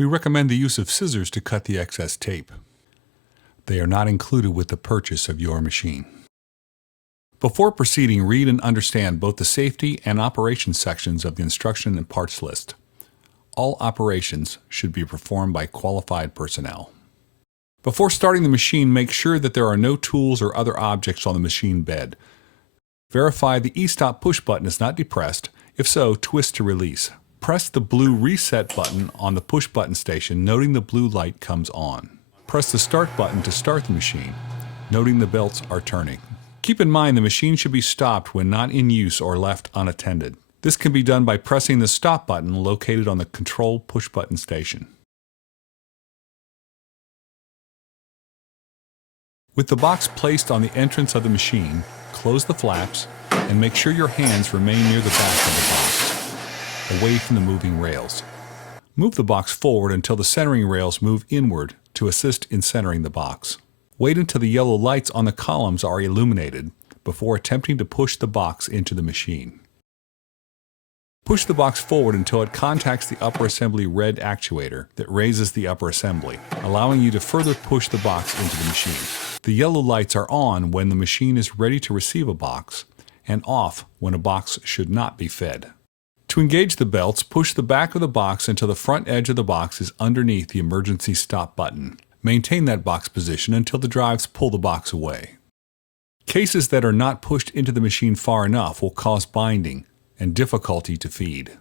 We recommend the use of scissors to cut the excess tape. They are not included with the purchase of your machine. Before proceeding, read and understand both the safety and operations sections of the instruction and parts list. All operations should be performed by qualified personnel. Before starting the machine, make sure that there are no tools or other objects on the machine bed. Verify the e-stop push button is not depressed. If so, twist to release. Press the blue reset button on the push button station, noting the blue light comes on. Press the start button to start the machine, noting the belts are turning. Keep in mind the machine should be stopped when not in use or left unattended. This can be done by pressing the stop button located on the control push button station. With the box placed on the entrance of the machine, close the flaps and make sure your hands remain near the back of the box, away from the moving rails. Move the box forward until the centering rails move inward to assist in centering the box. Wait until the yellow lights on the columns are illuminated before attempting to push the box into the machine. Push the box forward until it contacts the upper assembly red actuator that raises the upper assembly, allowing you to further push the box into the machine. The yellow lights are on when the machine is ready to receive a box and off when a box should not be fed. To engage the belts, push the back of the box until the front edge of the box is underneath the emergency stop button. Maintain that box position until the drives pull the box away. Cases that are not pushed into the machine far enough will cause binding and difficulty to feed.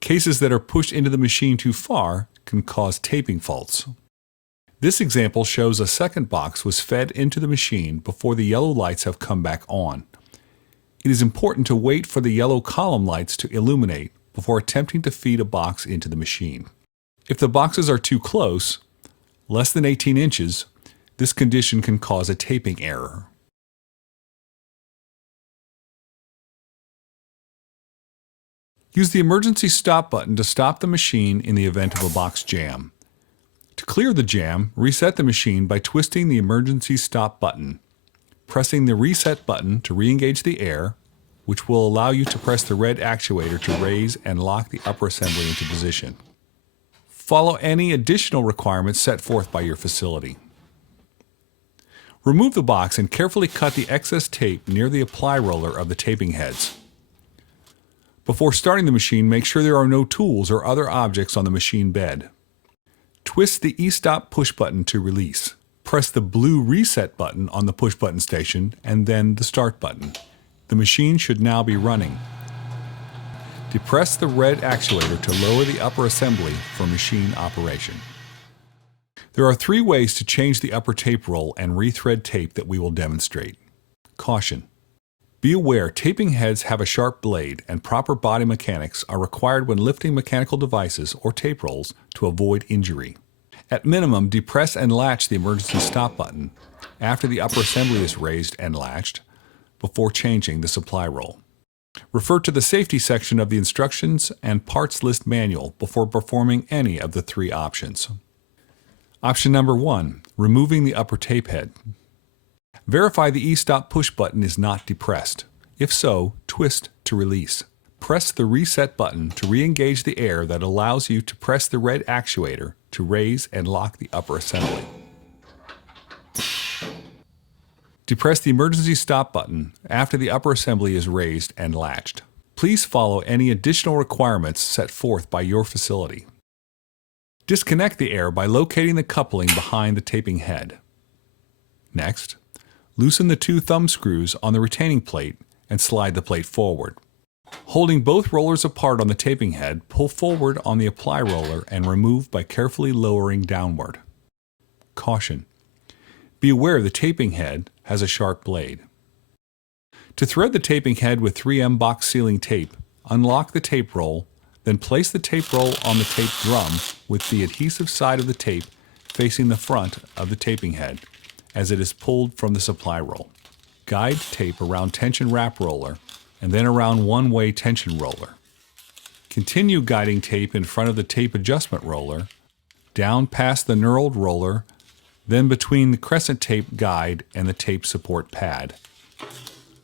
Cases that are pushed into the machine too far can cause taping faults. This example shows a second box was fed into the machine before the yellow lights have come back on. It is important to wait for the yellow column lights to illuminate before attempting to feed a box into the machine. If the boxes are too close, less than 18 inches, this condition can cause a taping error. Use the emergency stop button to stop the machine in the event of a box jam. To clear the jam, reset the machine by twisting the emergency stop button. Pressing the reset button to re-engage the air, which will allow you to press the red actuator to raise and lock the upper assembly into position. Follow any additional requirements set forth by your facility. Remove the box and carefully cut the excess tape near the apply roller of the taping heads. Before starting the machine, make sure there are no tools or other objects on the machine bed. Twist the e-stop push button to release. Press the blue reset button on the push button station and then the start button. The machine should now be running. Depress the red actuator to lower the upper assembly for machine operation. There are 3 ways to change the upper tape roll and rethread tape that we will demonstrate. Caution. Be aware taping heads have a sharp blade and proper body mechanics are required when lifting mechanical devices or tape rolls to avoid injury. At minimum, depress and latch the emergency stop button after the upper assembly is raised and latched before changing the supply roll. Refer to the safety section of the instructions and parts list manual before performing any of the 3 options. Option number 1, removing the upper tape head. Verify the e-stop push button is not depressed. If so, twist to release. Press the reset button to re-engage the air that allows you to press the red actuator to raise and lock the upper assembly. Depress the emergency stop button after the upper assembly is raised and latched. Please follow any additional requirements set forth by your facility. Disconnect the air by locating the coupling behind the taping head. Next, loosen the 2 thumb screws on the retaining plate and slide the plate forward. Holding both rollers apart on the taping head, pull forward on the apply roller and remove by carefully lowering downward. Caution. Be aware the taping head has a sharp blade. To thread the taping head with 3M box sealing tape, unlock the tape roll, then place the tape roll on the tape drum with the adhesive side of the tape facing the front of the taping head as it is pulled from the supply roll. Guide tape around tension wrap roller and then around one-way tension roller. Continue guiding tape in front of the tape adjustment roller, down past the knurled roller, then between the crescent tape guide and the tape support pad.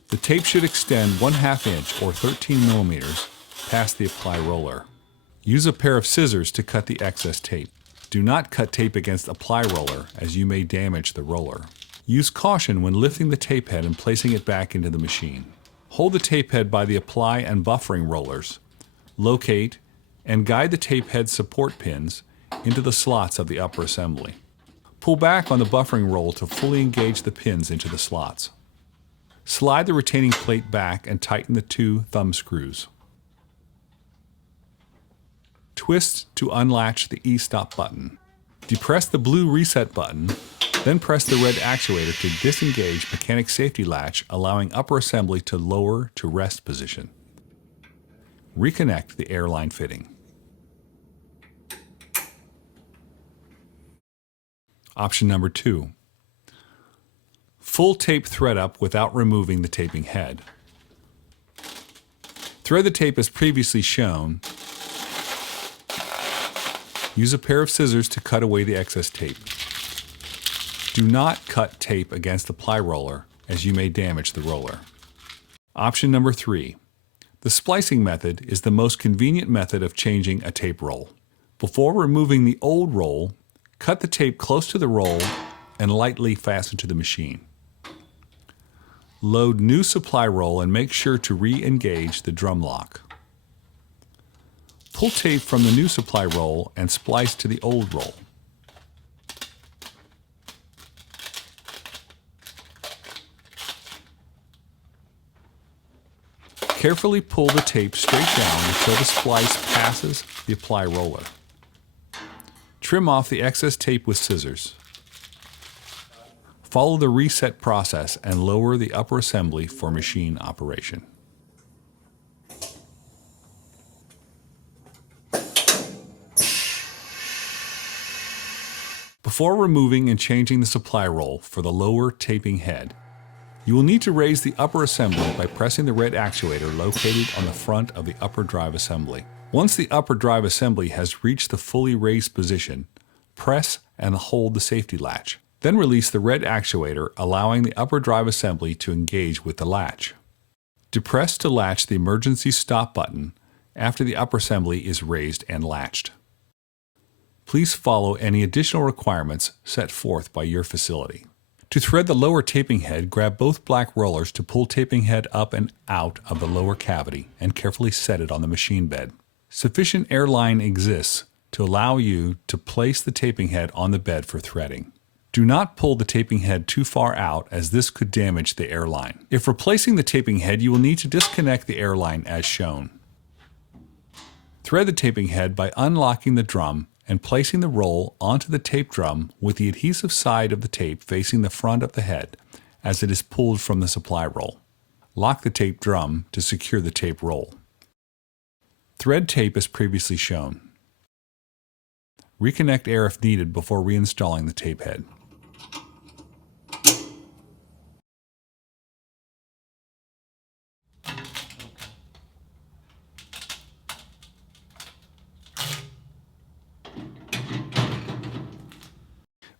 The tape should extend 1/2 inch or 13 millimeters past the apply roller. Use a pair of scissors to cut the excess tape. Do not cut tape against a ply roller, as you may damage the roller. Use caution when lifting the tape head and placing it back into the machine. Hold the tape head by the apply and buffering rollers. Locate and guide the tape head support pins into the slots of the upper assembly. Pull back on the buffering roll to fully engage the pins into the slots. Slide the retaining plate back and tighten the 2 thumb screws. Twist to unlatch the e-stop button. Depress the blue reset button, then press the red actuator to disengage mechanic safety latch, allowing upper assembly to lower to rest position. Reconnect the airline fitting. Option number 2. Full tape thread up without removing the taping head. Thread the tape as previously shown. Use a pair of scissors to cut away the excess tape. Do not cut tape against the ply roller, as you may damage the roller. Option number 3. The splicing method is the most convenient method of changing a tape roll. Before removing the old roll, cut the tape close to the roll and lightly fasten to the machine. Load new supply roll and make sure to re-engage the drum lock. Pull tape from the new supply roll and splice to the old roll. Carefully pull the tape straight down until the splice passes the apply roller. Trim off the excess tape with scissors. Follow the reset process and lower the upper assembly for machine operation. Before removing and changing the supply roll for the lower taping head, you will need to raise the upper assembly by pressing the red actuator located on the front of the upper drive assembly. Once the upper drive assembly has reached the fully raised position, press and hold the safety latch. Then release the red actuator, allowing the upper drive assembly to engage with the latch. Depress to latch the emergency stop button after the upper assembly is raised and latched. Please follow any additional requirements set forth by your facility. To thread the lower taping head, grab both black rollers to pull taping head up and out of the lower cavity and carefully set it on the machine bed. Sufficient airline exists to allow you to place the taping head on the bed for threading. Do not pull the taping head too far out, as this could damage the airline. If replacing the taping head, you will need to disconnect the airline as shown. Thread the taping head by unlocking the drum and placing the roll onto the tape drum with the adhesive side of the tape facing the front of the head as it is pulled from the supply roll. Lock the tape drum to secure the tape roll. Thread tape as previously shown. Reconnect air if needed before reinstalling the tape head.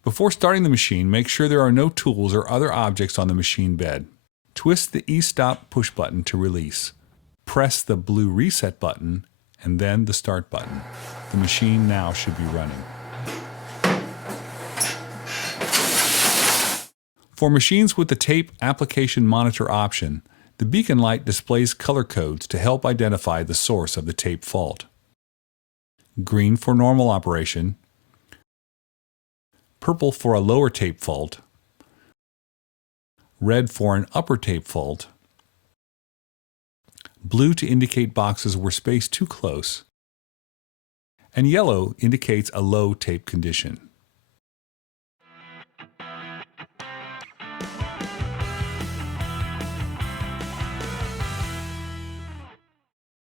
Before starting the machine, make sure there are no tools or other objects on the machine bed. Twist the e-stop push button to release. Press the blue reset button and then the start button. The machine now should be running. For machines with the tape application monitor option, the beacon light displays color codes to help identify the source of the tape fault. Green for normal operation, purple for a lower tape fault, red for an upper tape fault, blue to indicate boxes were spaced too close, and yellow indicates a low tape condition.